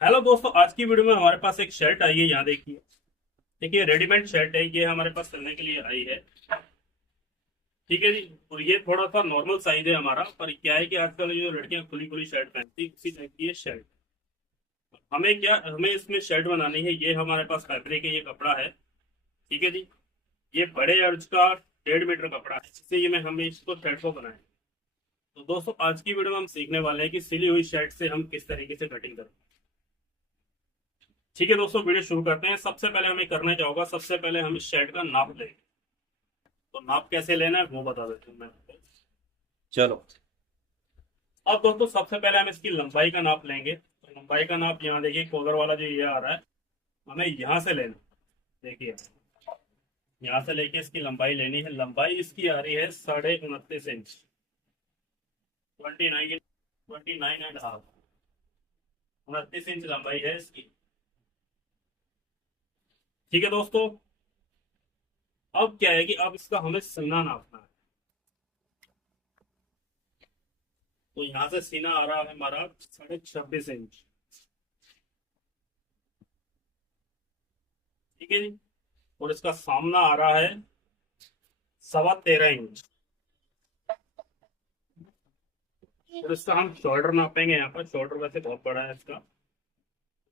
Hello दोस्तों, आज की वीडियो में हमारे पास एक शर्ट आई है। यहाँ देखिए। देखिए, रेडीमेड शर्ट है, ये हमारे पास सिलने के लिए आई है। ठीक है जी। और ये थोड़ा सा नॉर्मल साइज है हमारा, पर क्या है कि आजकल जो लड़कियां खुली खुली शर्ट पहनती है, उसी टाइप की ये शर्ट। हमें इसमें शर्ट बनानी है। ये हमारे पास फैब्रिक है, ये कपड़ा है। ठीक है जी। ये बड़े अर्ज का 1.5 मीटर कपड़ा है, जिससे ये में हमें इसको शर्ट को बनाए। तो दोस्तों, आज की वीडियो में हम सीखने वाले हैं कि सिली हुई शर्ट से हम किस तरीके से कटिंग करें। ठीक है दोस्तों, वीडियो शुरू करते हैं। सबसे पहले हमें करना क्या होगा, सबसे पहले हम इस शर्ट का नाप लेंगे। तो नाप कैसे लेना है वो बता देता हूँ मैं आपको। चलो। अब दोस्तों, सबसे पहले हम इसकी लंबाई का नाप लेंगे। तो लंबाई का नाप यहाँ देखिए, कॉलर वाला जो ये आ रहा है, हमें यहाँ से लेना। देखिए, यहाँ से लेके इसकी लंबाई लेनी है। लंबाई इसकी आ रही है 29.5 इंच। 29.5। 29 इंच लंबाई है इसकी। ठीक है दोस्तों। अब क्या है कि अब इसका हमें सीना नापना है। तो यहाँ से सीना आ रहा है हमारा 26.5 इंच। ठीक है जी। और इसका सामना आ रहा है 13.25 इंच। और इसका हम शोल्डर नापेंगे। यहाँ पर शोल्डर वैसे बहुत बड़ा है इसका,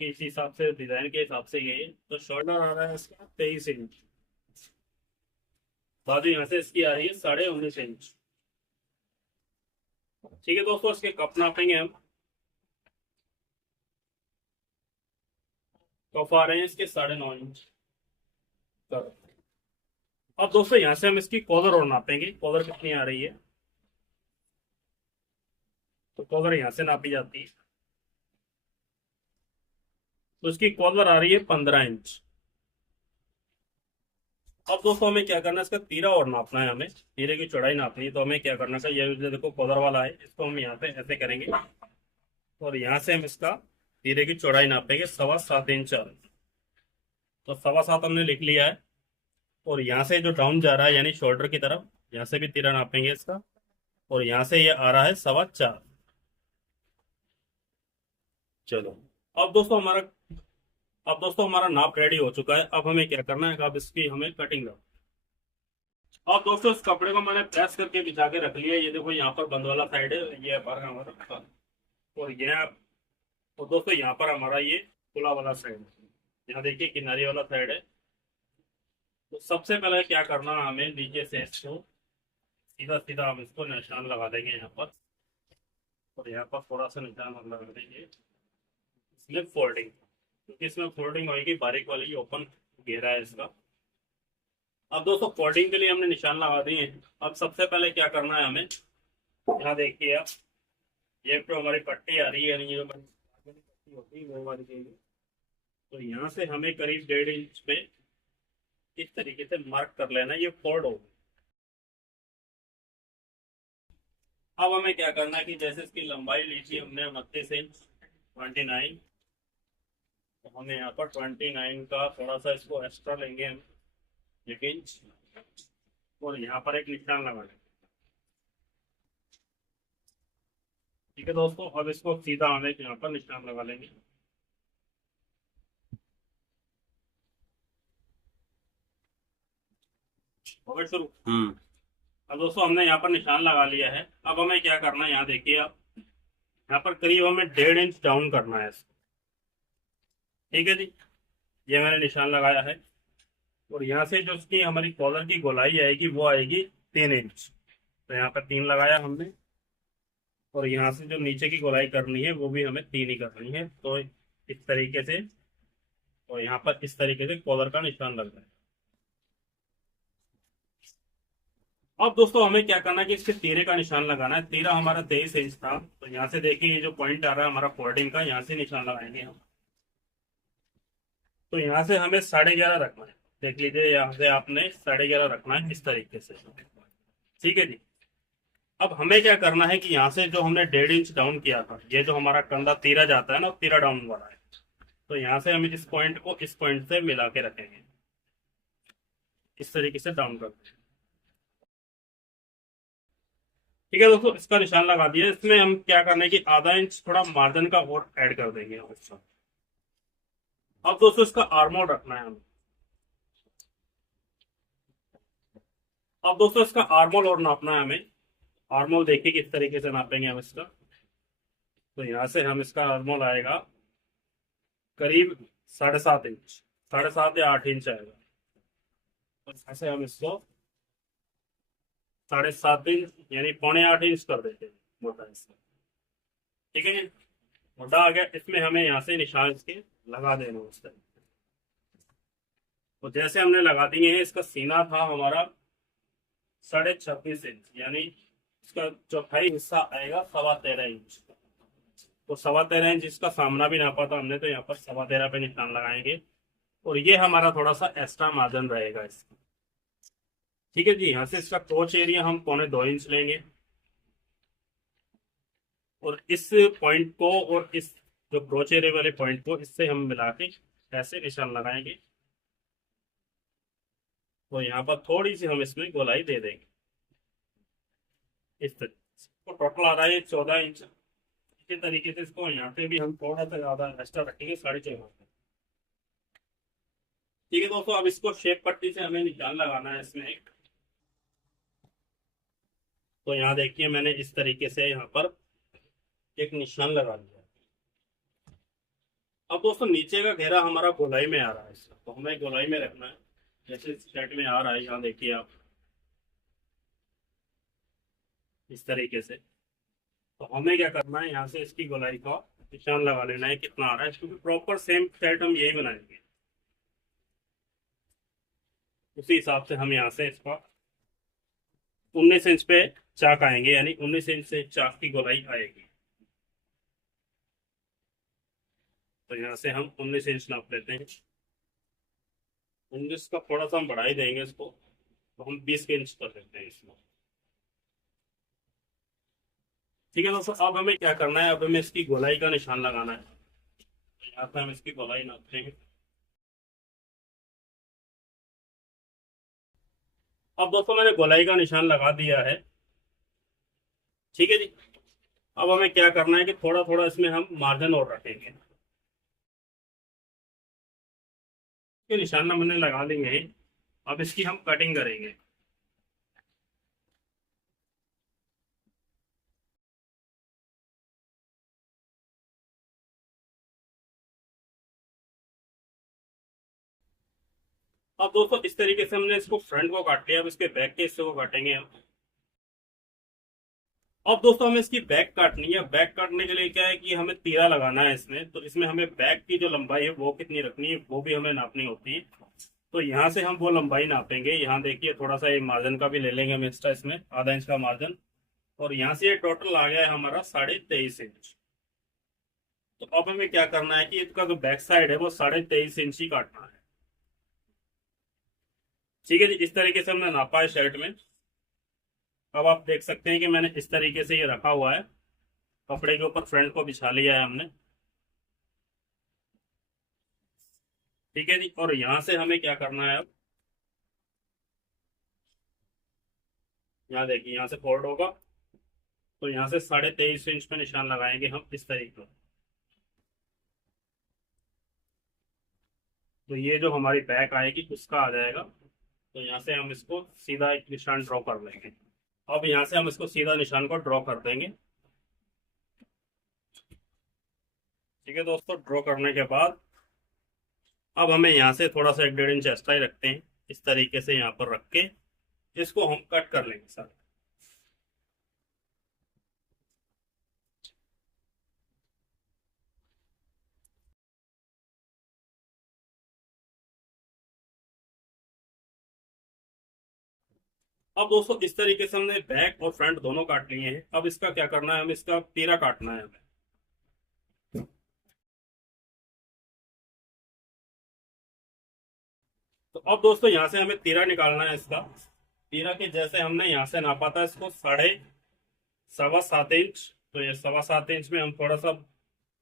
कि इस हिसाब से डिजाइन के हिसाब से ये, तो शोल्डर आ रहा है इसका 23 इंच। बाजू यहाँ से इसकी आ रही है 19.5 इंच। ठीक है दोस्तों, इसके कप नापेंगे हम। कप आ रहे हैं इसके 9.5 इंच। अब दोस्तों, यहाँ से हम इसकी कॉलर और नापेंगे। कॉलर कितनी आ रही है, तो कॉलर यहाँ से नापी जाती है। तो इसकी कॉलर आ रही है 15 इंच। अब दोस्तों, हमें क्या करना है, इसका तीरा और नापना है। हमें तीरे की चौड़ाई नापनी है। तो हमें क्या करना है, ये जो देखो कॉलर वाला है, इसको हम यहाँ पे ऐसे करेंगे। और यहाँ से हम इसका तीरे की चौड़ाई नापेंगे 7.25 इंच। तो 7.25 हमने लिख लिया है। और यहाँ से जो डाउन जा रहा है, यानी शोल्डर की तरफ, यहाँ से भी तीरा नापेंगे इसका। और यहाँ से ये आ रहा है 4.25। चलो। अब दोस्तों हमारा अब दोस्तों हमारा नाप रेडी हो चुका है। अब हमें क्या करना है, अब इसकी हमें कटिंग करना है। अब दोस्तों, इस कपड़े को मैंने प्रेस करके बिछा के रख लिया है। ये देखो, यहाँ पर बंद वाला साइड है, ये पर हमारा। और ये, और दोस्तों यहाँ पर हमारा ये खुला वाला साइड है। यहाँ देखिए, किनारे वाला साइड है। तो सबसे पहले क्या करना है, हमें नीचे से इसको सीधा सीधा हम इसको निशान लगा देंगे यहाँ पर। और यहाँ पर थोड़ा सा निशान हम लगा देंगे स्लिप फोल्डिंग, क्योंकि इसमें फोल्डिंग होगी बारीक वाली, ओपन घेरा है इसका। अब दोस्तों, फोल्डिंग के लिए हमने निशान लगा दिए हैं। अब सबसे पहले क्या करना है हमें, यहाँ देखिए आप, ये तो हमारी पट्टी आ रही है, यानी ये जो पट्टी होती है वो वाली चाहिए। तो यहाँ से हमें करीब 1.5 इंच पे इस तरीके से मार्क कर लेना है, ये फोल्ड होगा। अब हमें क्या करना है कि जैसे इसकी लंबाई ली थी हमने 29 इंच, 29, तो हमें यहाँ पर 29 का थोड़ा सा इसको एक्स्ट्रा लेंगे हम, 1 इंच। और यहाँ पर एक निशान लगा लेंगे। ठीक है दोस्तों, अब इसको सीधा हमें यहाँ पर निशान लगा लेंगे। हो गया शुरू। अब दोस्तों, हमने यहाँ पर निशान लगा लिया है। अब हमें क्या करना है, यहाँ देखिए आप, यहाँ पर करीब हमें 1.5 इंच डाउन करना है इसको। ठीक है जी। ये मैंने निशान लगाया है। और यहाँ से जो उसकी हमारी कॉलर की गोलाई आएगी, वो आएगी 3 इंच। तो यहाँ पर 3 लगाया हमने। और यहाँ से जो नीचे की गोलाई करनी है, वो भी हमें 3 ही करनी है। तो इस तरीके से, और यहाँ पर इस तरीके से कॉलर का निशान लग रहा है। अब दोस्तों, हमें क्या करना है कि इसके तीरे का निशान लगाना है। तीरा हमारा 23 इंच था, तो यहाँ से देखिए, ये जो पॉइंट आ रहा है हमारा फोल्डिंग का, यहाँ से निशान लगाएंगे हम। तो यहाँ से हमें 11.5 रखना है। देख लीजिए, यहाँ से आपने 11.5 रखना है, इस तरीके से। ठीक है जी। अब हमें क्या करना है कि यहाँ से जो हमने 1.5 इंच डाउन किया था, ये जो हमारा कंधा तीरा जाता है ना, तीरा डाउन वाला है। तो यहाँ से हम इस पॉइंट को इस पॉइंट से मिला के रखेंगे, इस तरीके से डाउन करते हैं। ठीक है दोस्तों, इसका निशान लगा दिया। इसमें हम क्या करना है कि ½ इंच थोड़ा मार्जिन का और ऐड कर देंगे हम इसका। अब दोस्तों इसका आर्मोल रखना है हमें। अब दोस्तों इसका आर्मोल और नापना है हमें। आर्मोल देखिए किस तरीके से नापेंगे हम इसका। तो यहाँ से हम इसका आर्मोल आएगा करीब 7.5 इंच, 7.5 या 8 इंच आएगा। तो ऐसे हम इसको 7.5 इंच यानी 7.25 इंच कर देते हैं मोटा इसका। ठीक है जी, मोटा आ गया। इसमें हमें यहाँ से निशान इसके लगा देना उस तरह। तो जैसे हमने लगा दिए हैं, इसका सीना था हमारा 26.5 इंच, यानी इसका चौथाई हिस्सा आएगा 13.25 इंच। तो 13.25 इंच इसका सामना भी नापा था हमने, तो यहाँ पर 13.25 पे निशान लगाएंगे। और ये हमारा थोड़ा सा एक्स्ट्रा मार्जिन रहेगा इसका। ठीक है जी, यहाँ से इसका क्रोच एरिया हम 2.25 इंच लेंगे। और इस पॉइंट को और इस जो क्रोच एरिया वाले पॉइंट को इससे हम मिला के ऐसे निशान लगाएंगे। तो यहाँ पर थोड़ी सी हम इसमें गोलाई दे देंगे इस तरीके से। तो टोटल आ रहा है 14 इंच। इसी तरीके से इसको यहाँ पे भी हम थोड़ा सा ज्यादा एक्स्ट्रा रखेंगे, 14.5। ठीक है दोस्तों, अब इसको शेप पट्टी से हमें निशान लगाना है इसमें एक। तो यहाँ देखिए मैंने इस तरीके से यहाँ पर एक निशान लगा दिया। अब दोस्तों नीचे का घेरा हमारा गोलाई में आ रहा है इसका, तो हमें गोलाई में रखना है। जैसे सेट में आ रहा है, यहाँ देखिए आप इस तरीके से। तो हमें क्या करना है, यहाँ से इसकी गोलाई का निशान लगा लेना है कितना आ रहा है, क्योंकि प्रॉपर सेम सेट हम यही बनाएंगे। उसी हिसाब से हम यहाँ से इसका 19 इंच पे चाक आएंगे, यानी 19 इंच से चाक की गोलाई आएगी। तो यहाँ से हम 19 इंच नाप लेते हैं। 19 का थोड़ा सा हम बढ़ा ही देंगे इसको, तो हम 20 इंच कर देते हैं इसमें। ठीक है दोस्तों, अब हमें क्या करना है, अब हमें इसकी गोलाई का निशान लगाना है। तो यहाँ पे हम इसकी गोलाई नापते हैं। अब दोस्तों मैंने गोलाई का निशान लगा दिया है। ठीक है जी, अब हमें क्या करना है कि थोड़ा थोड़ा इसमें हम मार्जिन और रखेंगे। ये निशान हमने लगा लेंगे। अब इसकी हम कटिंग करेंगे। अब दोस्तों इस तरीके से हमने इसको फ्रंट को काट लिया। अब इसके बैक के हिस्से को काटेंगे हम। अब दोस्तों हमें इसकी बैक काटनी है। बैक काटने के लिए क्या है कि हमें तीरा लगाना है इसमें। तो इसमें हमें बैक की जो लंबाई है वो कितनी रखनी है वो भी हमें नापनी होती है। तो यहाँ से हम वो लंबाई नापेंगे। यहाँ देखिए थोड़ा सा ये मार्जिन का भी ले लेंगे हम एक्स्ट्रा, इसमें ½ इंच का मार्जिन। और यहाँ से ये टोटल आ गया है हमारा 23.5 इंच। तो अब हमें क्या करना है कि इसका जो बैक साइड है वो 23.5 इंच ही काटना है। ठीक है जी, इस तरीके से हमने नापा है शर्ट में। अब आप देख सकते हैं कि मैंने इस तरीके से ये रखा हुआ है। कपड़े के ऊपर फ्रंट को बिछा लिया है हमने। ठीक है जी, और यहाँ से हमें क्या करना है अब, यहाँ देखिए यहाँ से फोल्ड होगा। तो यहाँ से 23.5 इंच पे निशान लगाएंगे हम इस तरीके से। तो ये जो हमारी बैक आएगी उसका आ जाएगा। तो यहाँ से हम इसको सीधा एक निशान ड्रॉ कर लेंगे। अब यहाँ से हम इसको सीधा निशान को ड्रॉ कर देंगे। ठीक है दोस्तों, ड्रॉ करने के बाद अब हमें यहाँ से थोड़ा सा 1.5 इंच एक्स्ट्रा ही रखते हैं। इस तरीके से यहाँ पर रख के इसको हम कट कर लेंगे सर। अब दोस्तों इस तरीके से हमने बैक और फ्रंट दोनों काट लिए हैं। अब इसका क्या करना है, हमें इसका तीरा काटना है हमें। तो अब दोस्तों यहाँ से हमें तीरा निकालना है इसका। तीरा के जैसे हमने यहाँ से नापा था इसको 7.25 इंच। तो ये 7.25 इंच में हम थोड़ा सा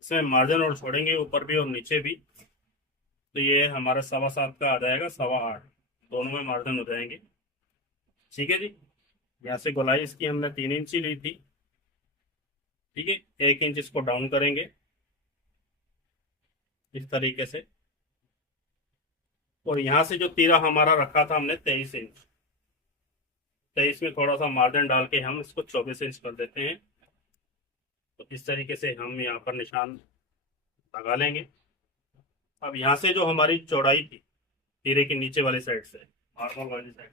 इसमें मार्जिन और छोड़ेंगे, ऊपर भी और नीचे भी। तो ये हमारा 7.25 का आ जाएगा 8.25, दोनों में मार्जिन हो जाएंगे। ठीक है जी, यहाँ से गोलाई इसकी हमने 3 इंच ही ली थी। ठीक है, 1 इंच इसको डाउन करेंगे इस तरीके से। और यहाँ से जो तीरा हमारा रखा था हमने 23 इंच, 23 में थोड़ा सा मार्जिन डाल के हम इसको 24 इंच कर देते हैं। तो इस तरीके से हम यहाँ पर निशान लगा लेंगे। अब यहाँ से जो हमारी चौड़ाई थी तीरे के नीचे वाली साइड से, आर्मोल वाली साइड,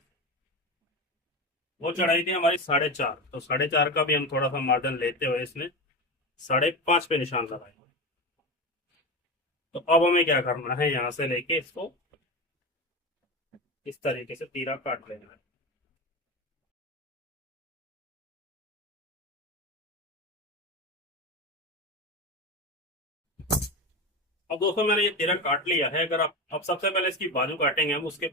वो चढ़ाई थी हमारी 4.5। तो 4.5 का भी हम थोड़ा सा मार्जिन लेते हुए इसमें 5.5 पे निशान लगाएंगे। तो अब हमें क्या करना है, यहाँ से लेके इसको इस तरीके से तीरा काट लेना है। अब दोस्तों मैंने ये तीरा काट लिया है। अगर आप अब सबसे पहले इसकी बाजू काटेंगे हम, उसके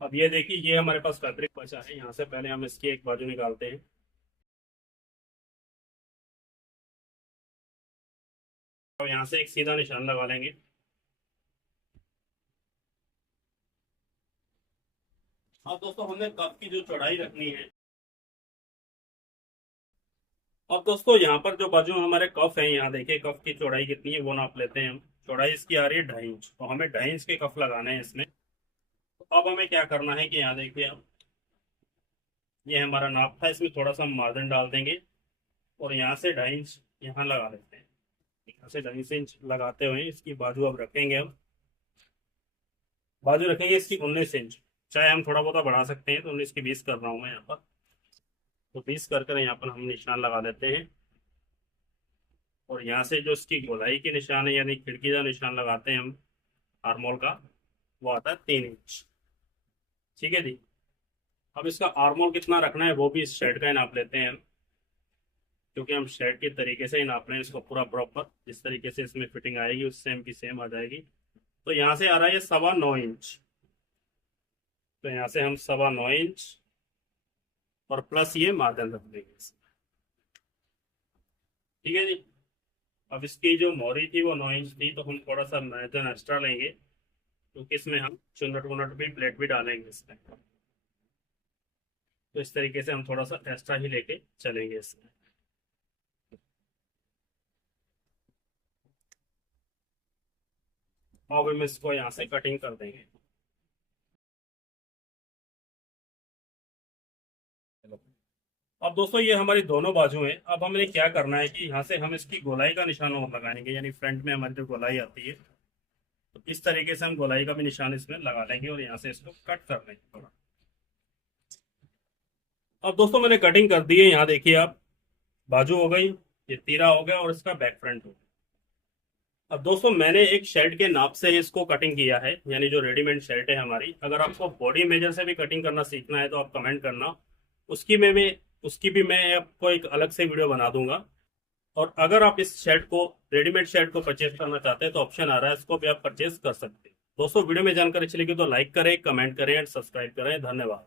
अब ये देखिए ये हमारे पास फैब्रिक बचा है। यहाँ से पहले हम इसकी एक बाजू निकालते हैं। अब यहाँ से एक सीधा निशान लगा लेंगे। अब दोस्तों हमने कप की जो चौड़ाई रखनी है, अब दोस्तों यहाँ पर जो बाजू में हमारे कफ है, यहाँ देखिए कफ की चौड़ाई कितनी है वो नाप लेते हैं हम। चौड़ाई इसकी आ रही है 2.5 इंच, तो हमें 2.5 इंच के कफ लगाने हैं इसमें। तो अब हमें क्या करना है कि यहाँ देखिए अब ये हमारा नाप था, इसमें थोड़ा सा मार्जिन डाल देंगे और यहाँ से 2.5 इंच यहाँ लगा लेते हैं। यहाँ से 2.5 इंच लगाते हुए इसकी बाजू अब रखेंगे। हम बाजू रखेंगे इसकी 19 इंच, चाहे हम थोड़ा बहुत बढ़ा सकते हैं। तो 19 की 20 कर रहा हूँ मैं यहाँ पर। तो 20 कर कर यहाँ पर हम निशान लगा लेते हैं। और यहाँ से जो इसकी गोलाई की निशान है, यानी खिड़की का निशान लगाते हैं हम आर्मोल का, वो आता है 3 इंच। ठीक है जी। अब इसका आर्मोल कितना रखना है वो भी इस शर्ट का ही नाप लेते हैं हम, क्योंकि हम शर्ट के तरीके से ही नाप रहे हैं इसको पूरा प्रॉपर। जिस तरीके से इसमें फिटिंग आएगी उस सेम की सेम आ जाएगी। तो यहाँ से आ रहा है 9.25 इंच। तो यहाँ से हम 9.25 इंच और प्लस ये मार्जिन रख देंगे। ठीक है जी। अब इसकी जो मोरी थी वो 9 इंच थी, तो हम थोड़ा सा मार्जिन एक्स्ट्रा लेंगे, क्योंकि इसमें हम चुनट वुनट भी प्लेट भी डालेंगे इसमें। तो इस तरीके से हम थोड़ा सा एक्स्ट्रा ही लेके चलेंगे इसमें। अब हम इसको यहाँ से कटिंग कर देंगे। अब दोस्तों ये हमारी दोनों बाजू हैं। अब हमें क्या करना है कि यहाँ से हम इसकी गोलाई का निशान और लगाएंगे, यानी फ्रंट में हमारी जो गोलाई आती है, तो इस तरीके से हम गोलाई का भी निशान इसमें लगा लेंगे और यहाँ से इसको कट कर लेंगे थोड़ा। अब दोस्तों मैंने कटिंग कर दी है। यहाँ देखिए आप, बाजू हो गई, ये तीरा हो गया और इसका बैक फ्रंट हो गया। अब दोस्तों मैंने एक शर्ट के नाप से इसको कटिंग किया है, यानी जो रेडीमेड शर्ट है हमारी। अगर आपको बॉडी मेजर से भी कटिंग करना सीखना है तो आप कमेंट करना, उसकी भी मैं आपको एक अलग से वीडियो बना दूंगा। और अगर आप इस शर्ट को, रेडीमेड शर्ट को परचेज करना चाहते हैं तो ऑप्शन आ रहा है, इसको भी आप परचेज कर सकते हैं। दोस्तों वीडियो में जानकारी अच्छी लगी तो लाइक करें, कमेंट करें एंड सब्सक्राइब करें। धन्यवाद।